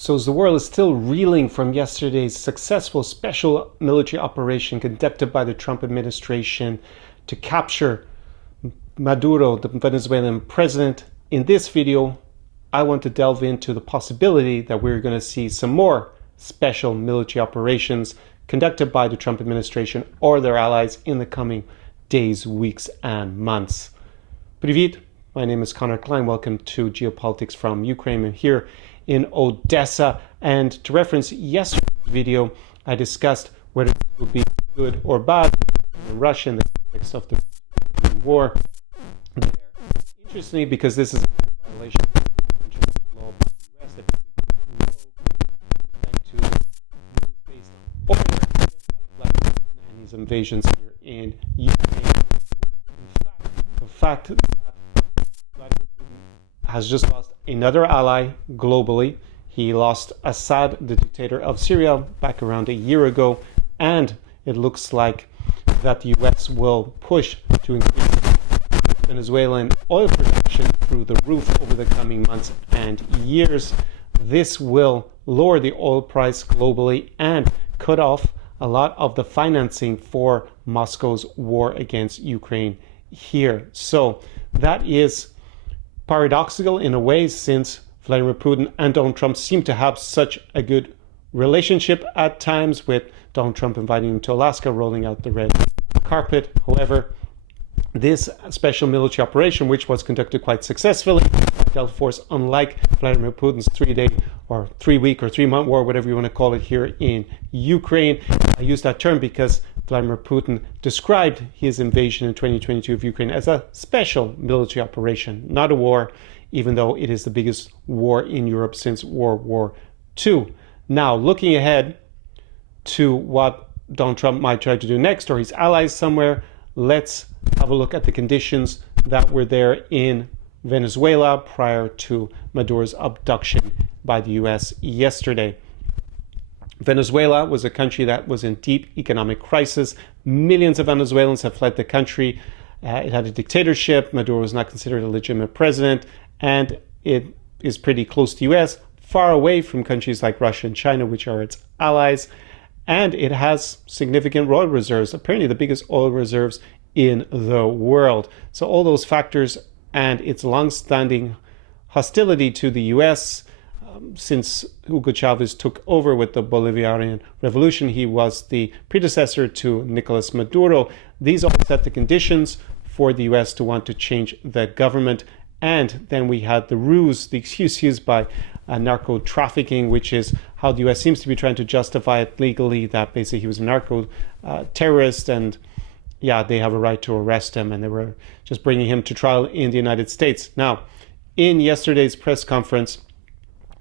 So as the world is still reeling from yesterday's successful special military operation conducted by the Trump administration to capture Maduro, the Venezuelan president, in this video, I want to delve into the possibility that we're going to see some more special military operations conducted by the Trump administration or their allies in the coming days, weeks, and months. Привет, my name is Connor Klein. Welcome to Geopolitics from Ukraine. I'm here in Odessa, and to reference yesterday's video, I discussed whether it would be good or bad for Russia in the context of the war. Interestingly, because this is a clear violation of international law by the U.S. that is no good with respect to rules-based order and his invasions here in Ukraine. The fact that Vladimir Putin has just lost another ally globally. He lost Assad, the dictator of Syria, back around a year ago, and it looks like that the U.S. will push to increase Venezuelan oil production through the roof over the coming months and years. This will lower the oil price globally and cut off a lot of the financing for Moscow's war against Ukraine here. So that is paradoxical in a way, since Vladimir Putin and Donald Trump seem to have such a good relationship at times, with Donald Trump inviting him to Alaska, rolling out the red carpet. However, this special military operation, which was conducted quite successfully by Delta Force, unlike Vladimir Putin's 3-day or 3-week or 3-month war, whatever you want to call it, here in Ukraine. I use that term because Vladimir Putin described his invasion in 2022 of Ukraine as a special military operation, not a war, even though it is the biggest war in Europe since World War II. Now, looking ahead to what Donald Trump might try to do next, or his allies somewhere, let's have a look at the conditions that were there in Venezuela prior to Maduro's abduction by the US yesterday. Venezuela was a country that was in deep economic crisis. Millions of Venezuelans have fled the country. It had a dictatorship. Maduro was not considered a legitimate president, and it is pretty close to the US, far away from countries like Russia and China, which are its allies. And it has significant oil reserves, apparently the biggest oil reserves in the world. So all those factors and its long-standing hostility to the US, since Hugo Chavez took over with the Bolivarian Revolution, he was the predecessor to Nicolas Maduro. These all set the conditions for the US to want to change the government. And then we had the ruse, the excuse used by narco trafficking, which is how the US seems to be trying to justify it legally, that basically he was a narco terrorist, and yeah, they have a right to arrest him, and they were just bringing him to trial in the United States. Now, in yesterday's press conference,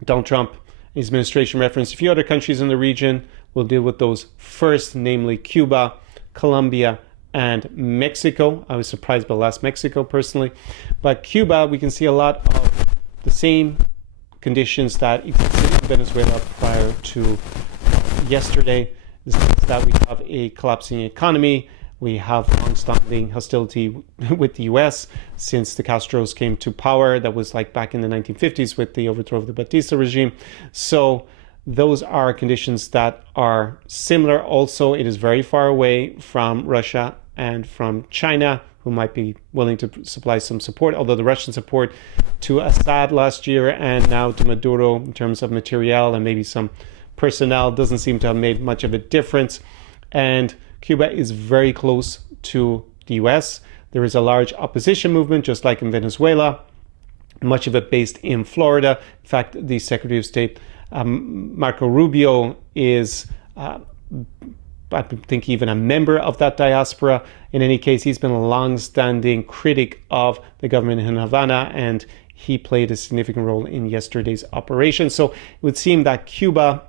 Donald Trump and his administration referenced a few other countries in the region. We'll deal with those first, namely Cuba, Colombia, and Mexico. I was surprised by last Mexico personally. But Cuba, we can see a lot of the same conditions that existed in Venezuela prior to yesterday. This is that we have a collapsing economy. We have long-standing hostility with the US since the Castros came to power. That was like back in the 1950s with the overthrow of the Batista regime. So those are conditions that are similar. Also, it is very far away from Russia and from China, who might be willing to supply some support, although the Russian support to Assad last year and now to Maduro in terms of materiel and maybe some personnel doesn't seem to have made much of a difference. And Cuba is very close to the US. There is a large opposition movement, just like in Venezuela, much of it based in Florida. In fact, the Secretary of State, Marco Rubio, is, I think, even a member of that diaspora. In any case, he's been a long-standing critic of the government in Havana, and he played a significant role in yesterday's operation. So it would seem that Cuba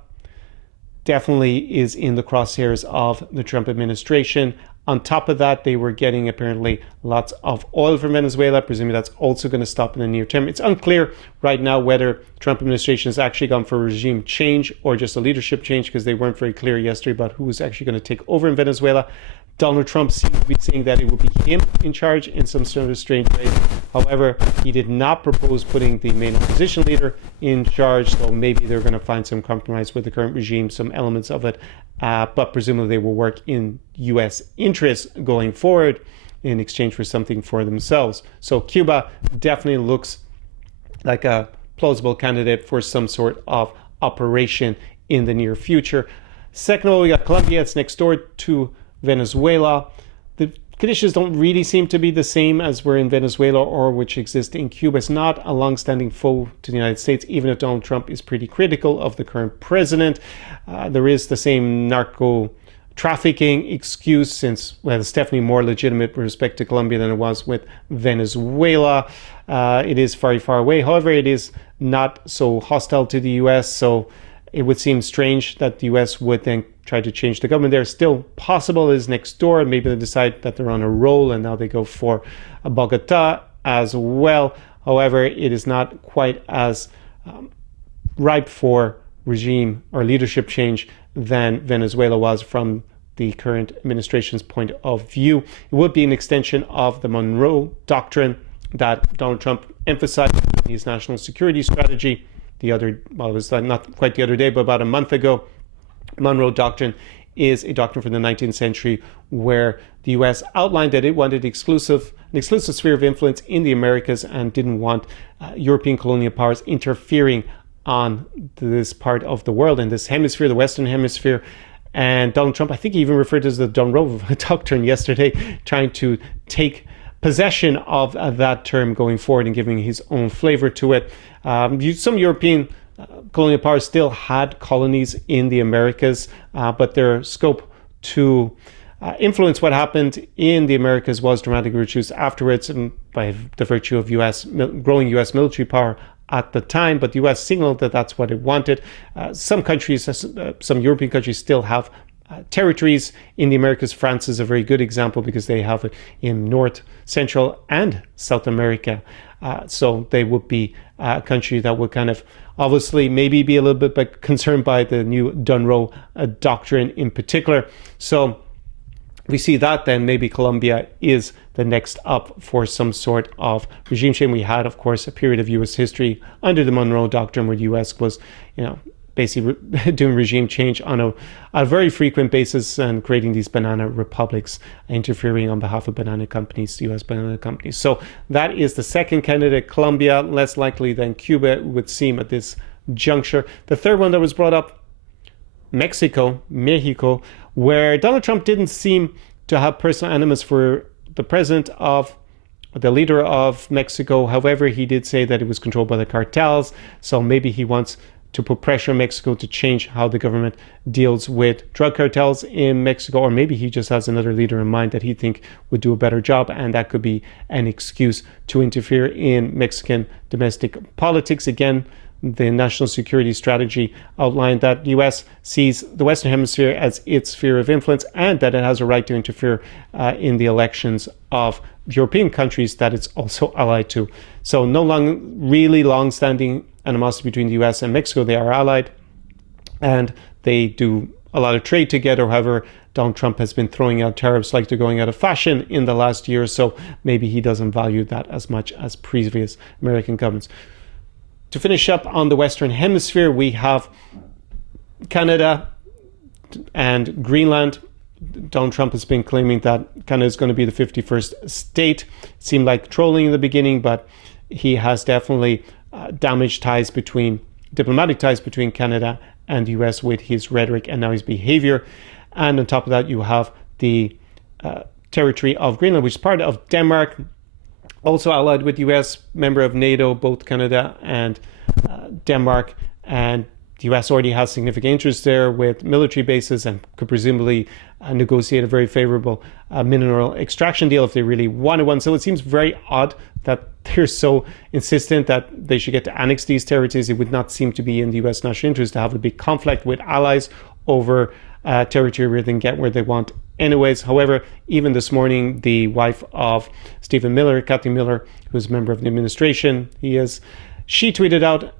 definitely is in the crosshairs of the Trump administration. On top of that, they were getting apparently lots of oil from Venezuela. Presumably that's also going to stop in the near term. It's unclear right now whether the Trump administration has actually gone for a regime change or just a leadership change, because they weren't very clear yesterday about who was actually going to take over in Venezuela. Donald Trump seems to be saying that it would be him in charge in some sort of strange way. However, he did not propose putting the main opposition leader in charge, so maybe they're going to find some compromise with the current regime, some elements of it, but presumably they will work in U.S. interests going forward in exchange for something for themselves. So Cuba definitely looks like a plausible candidate for some sort of operation in the near future. Second of all, we got Colombia. It's next door to Venezuela. The conditions don't really seem to be the same as were in Venezuela or which exist in Cuba. It's not a long-standing foe to the United States, even if Donald Trump is pretty critical of the current president. There is the same narco trafficking excuse, since, well, it's definitely more legitimate with respect to Colombia than it was with Venezuela. It is very far away. However, it is not so hostile to the U.S., so it would seem strange that the U.S. would then try to change the government there. Still possible, is next door. Maybe they decide that they're on a roll and now they go for Bogota as well. However, it is not quite as ripe for regime or leadership change than Venezuela was from the current administration's point of view. It would be an extension of the Monroe Doctrine that Donald Trump emphasized in his national security strategy it was not quite the other day, but about a month ago. Monroe Doctrine is a doctrine from the 19th century where the U.S. outlined that it wanted an exclusive sphere of influence in the Americas and didn't want European colonial powers interfering on this part of the world, in this hemisphere, the Western Hemisphere. And Donald Trump, I think he even referred to it as the Monroe Doctrine yesterday, trying to take possession of that term going forward and giving his own flavor to it. Some European colonial powers still had colonies in the Americas, but their scope to influence what happened in the Americas was dramatically reduced afterwards, by the virtue of growing U.S. military power at the time. But the U.S. signaled that that's what it wanted. Some European countries still have territories in the Americas. France is a very good example because they have it in North, Central, and South America. So they would be a country that would kind of obviously maybe be a little bit concerned by the new Monroe Doctrine in particular. So we see that then maybe Colombia is the next up for some sort of regime change. We had, of course, a period of U.S. history under the Monroe Doctrine where the U.S. was, basically doing regime change on a very frequent basis and creating these banana republics, interfering on behalf of banana companies, U.S. banana companies. So that is the second candidate, Colombia, less likely than Cuba, it would seem at this juncture. The third one that was brought up, Mexico, where Donald Trump didn't seem to have personal animus for the leader of Mexico. However, he did say that it was controlled by the cartels. So maybe he wants to put pressure on Mexico to change how the government deals with drug cartels in Mexico, or maybe he just has another leader in mind that he think would do a better job, and that could be an excuse to interfere in Mexican domestic politics. Again, the national security strategy outlined that the U.S. sees the Western Hemisphere as its sphere of influence and that it has a right to interfere in the elections of European countries that it's also allied to. So no really long-standing animosity between the U.S. and Mexico. They are allied and they do a lot of trade together. However, Donald Trump has been throwing out tariffs like they're going out of fashion in the last year, so maybe he doesn't value that as much as previous American governments. To finish up on the Western Hemisphere, we have Canada and Greenland. Donald Trump has been claiming that Canada is going to be the 51st state. It seemed like trolling in the beginning, but he has definitely damaged diplomatic ties between Canada and the US with his rhetoric and now his behavior. And on top of that, you have the territory of Greenland, which is part of Denmark, also allied with the US, member of NATO, both Canada and Denmark. And the US already has significant interest there with military bases and could presumably negotiate a very favorable mineral extraction deal if they really wanted one. So it seems very odd that they're so insistent that they should get to annex these territories. It would not seem to be in the US national interest to have a big conflict with allies over territory where they can get where they want anyways. However, even this morning, the wife of Stephen Miller, Kathy Miller, who's a member of the administration, she tweeted out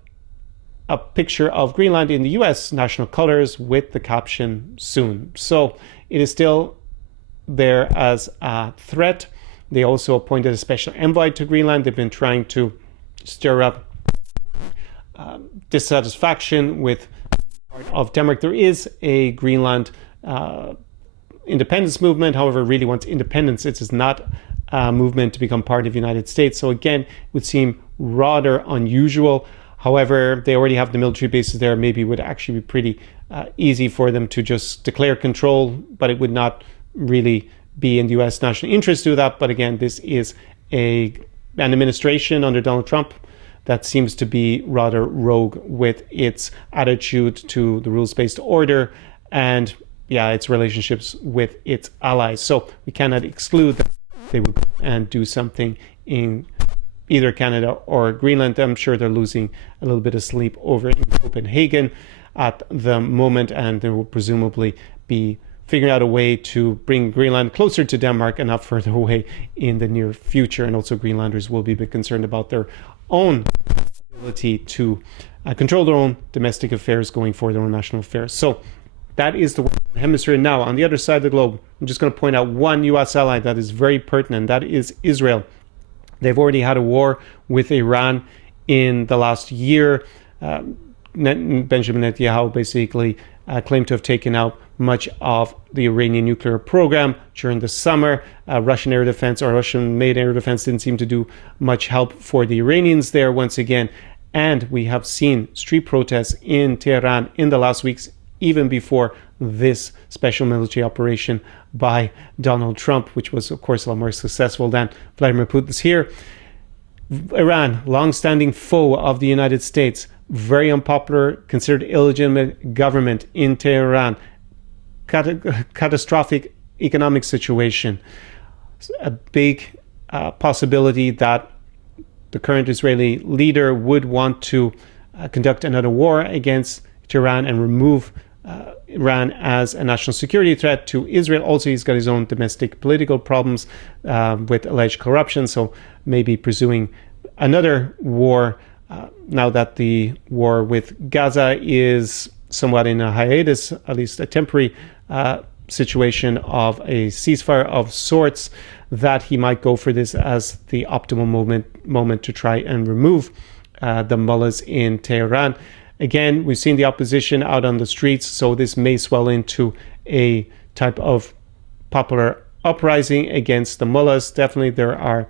a picture of Greenland in the US national colors with the caption "soon." So it is still there as a threat. They also appointed a special envoy to Greenland. They've been trying to stir up dissatisfaction with part of Denmark. There is a Greenland independence movement, however, really wants independence. It is not a movement to become part of the United States. So again, it would seem rather unusual. However, they already have the military bases there. Maybe it would actually be pretty easy for them to just declare control, but it would not really be in the U.S. national interest to do that. But again, this is an administration under Donald Trump that seems to be rather rogue with its attitude to the rules-based order and its relationships with its allies. So we cannot exclude that they would and do something in either Canada or Greenland. I'm sure they're losing a little bit of sleep over in Copenhagen at the moment, and they will presumably be figuring out a way to bring Greenland closer to Denmark and not further away in the near future. And also Greenlanders will be a bit concerned about their own ability to control their own domestic affairs going forward, their own national affairs. So that is the Western Hemisphere. Now, on the other side of the globe, I'm just going to point out one U.S. ally that is very pertinent. That is Israel. They've already had a war with Iran in the last year. Benjamin Netanyahu basically claimed to have taken out much of the Iranian nuclear program during the summer. Russian air defense or Russian-made air defense didn't seem to do much help for the Iranians there once again. And we have seen street protests in Tehran in the last weeks, even before this special military operation by Donald Trump, which was, of course, a lot more successful than Vladimir Putin's here. Iran, long-standing foe of the United States, very unpopular, considered illegitimate government in Tehran, catastrophic economic situation, a big possibility that the current Israeli leader would want to conduct another war against Tehran and remove Iran as a national security threat to Israel. Also, he's got his own domestic political problems with alleged corruption, so maybe pursuing another war now that the war with Gaza is somewhat in a hiatus, at least a temporary situation of a ceasefire of sorts, that he might go for this as the optimal moment to try and remove the mullahs in Tehran. Again, we've seen the opposition out on the streets, so this may swell into a type of popular uprising against the mullahs. Definitely, there are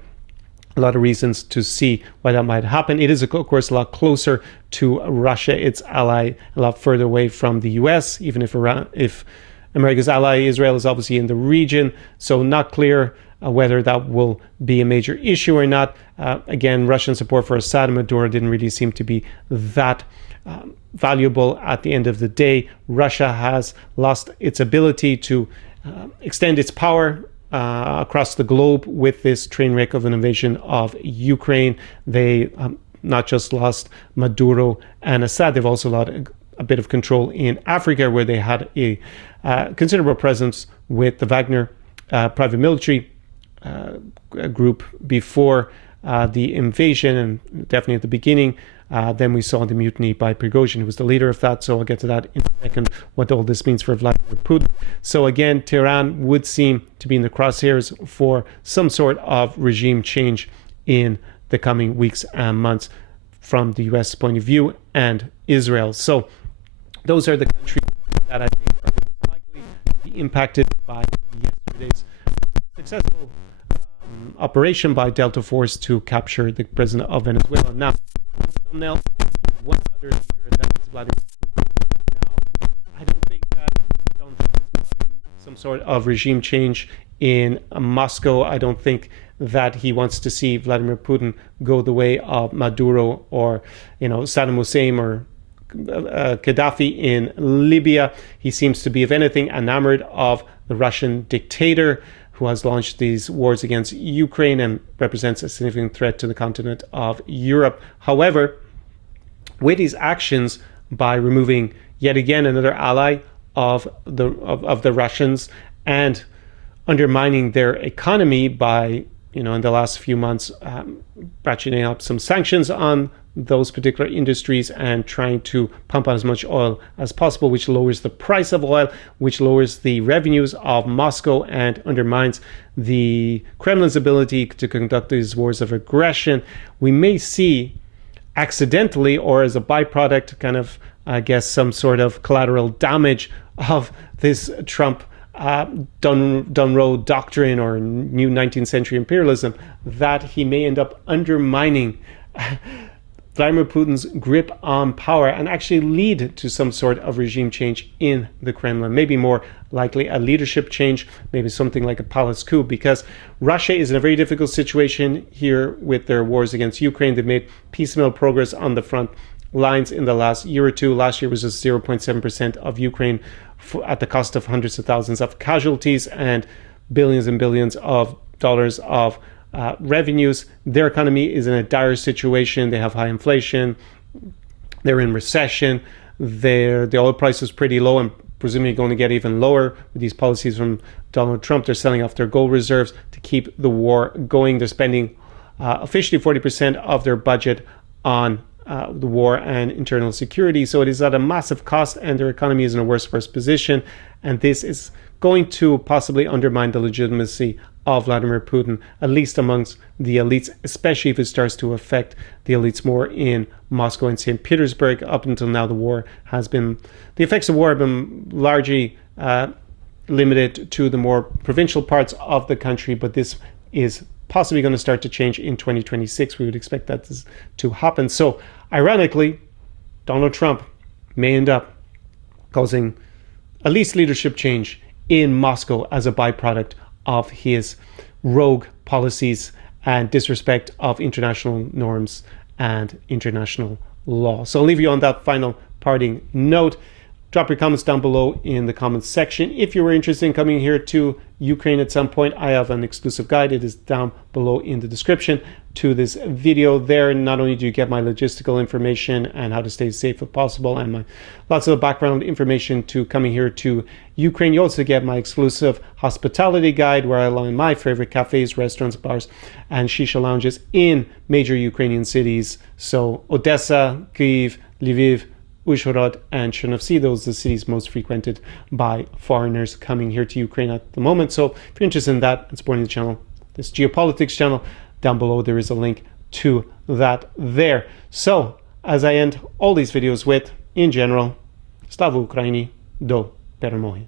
a lot of reasons to see why that might happen. It is, of course, a lot closer to Russia, its ally, a lot further away from the U.S., even if America's ally, Israel, is obviously in the region. So not clear whether that will be a major issue or not. Again, Russian support for Assad and Maduro didn't really seem to be that valuable at the end of the day. Russia has lost its ability to extend its power across the globe with this train wreck of an invasion of Ukraine. They not just lost Maduro and Assad, they've also lost a bit of control in Africa, where they had a considerable presence with the Wagner private military group before the invasion, and definitely at the beginning. Then we saw the mutiny by Prigozhin, who was the leader of that. So I'll get to that in a second, what all this means for Vladimir Putin. So again, Tehran would seem to be in the crosshairs for some sort of regime change in the coming weeks and months from the U.S. point of view, and Israel. So those are the countries that I think are most likely to be impacted by yesterday's successful operation by Delta Force to capture the president of Venezuela. Now, thumbnail, one other leader, that is Vladimir Putin. Now, I don't think that Donald Trump is plotting some sort of regime change in Moscow. I don't think that he wants to see Vladimir Putin go the way of Maduro or, Saddam Hussein or Gaddafi in Libya. He seems to be, if anything, enamored of the Russian dictator who has launched these wars against Ukraine and represents a significant threat to the continent of Europe. However, with his actions by removing yet again another ally of the Russians and undermining their economy by in the last few months, ratcheting up some sanctions on those particular industries and trying to pump out as much oil as possible, which lowers the price of oil, which lowers the revenues of Moscow and undermines the Kremlin's ability to conduct these wars of aggression. We may see accidentally or as a byproduct, kind of, I guess, some sort of collateral damage of this Trump Dunroe doctrine or new 19th century imperialism, that he may end up undermining Vladimir Putin's grip on power and actually lead to some sort of regime change in the Kremlin. Maybe more likely a leadership change, maybe something like a palace coup, because Russia is in a very difficult situation here with their wars against Ukraine. They've made piecemeal progress on the front lines in the last year or two. Last year was just 0.7% of Ukraine at the cost of hundreds of thousands of casualties and billions and billions of dollars of revenues. Their economy is in a dire situation. They have high inflation. They're in recession. The oil price is pretty low and presumably going to get even lower with these policies from Donald Trump. They're selling off their gold reserves to keep the war going. They're spending officially 40% of their budget on the war and internal security. So it is at a massive cost, and their economy is in a worse position. And this is going to possibly undermine the legitimacy of Vladimir Putin, at least amongst the elites, especially if it starts to affect the elites more in Moscow and St. Petersburg. Up until now, the effects of war have been largely limited to the more provincial parts of the country, but this is possibly going to start to change in 2026. We would expect that to happen. So, ironically, Donald Trump may end up causing at least leadership change in Moscow as a byproduct of his rogue policies and disrespect of international norms and international law. So I'll leave you on that final parting note. Drop your comments down below in the comments section. If you were interested in coming here to Ukraine at some point, I have an exclusive guide. It is down below in the description to this video. There, not only do you get my logistical information and how to stay as safe as possible, and lots of background information to coming here to Ukraine, you also get my exclusive hospitality guide where I outline my favorite cafes, restaurants, bars, and shisha lounges in major Ukrainian cities. So Odessa, Kyiv, Lviv, Uzhhorod, and Chernovtsi, those are the cities most frequented by foreigners coming here to Ukraine at the moment. So if you're interested in that and supporting the channel, this geopolitics channel, down below there is a link to that there. So as I end all these videos with, in general, Slava Ukraini, do peremоги.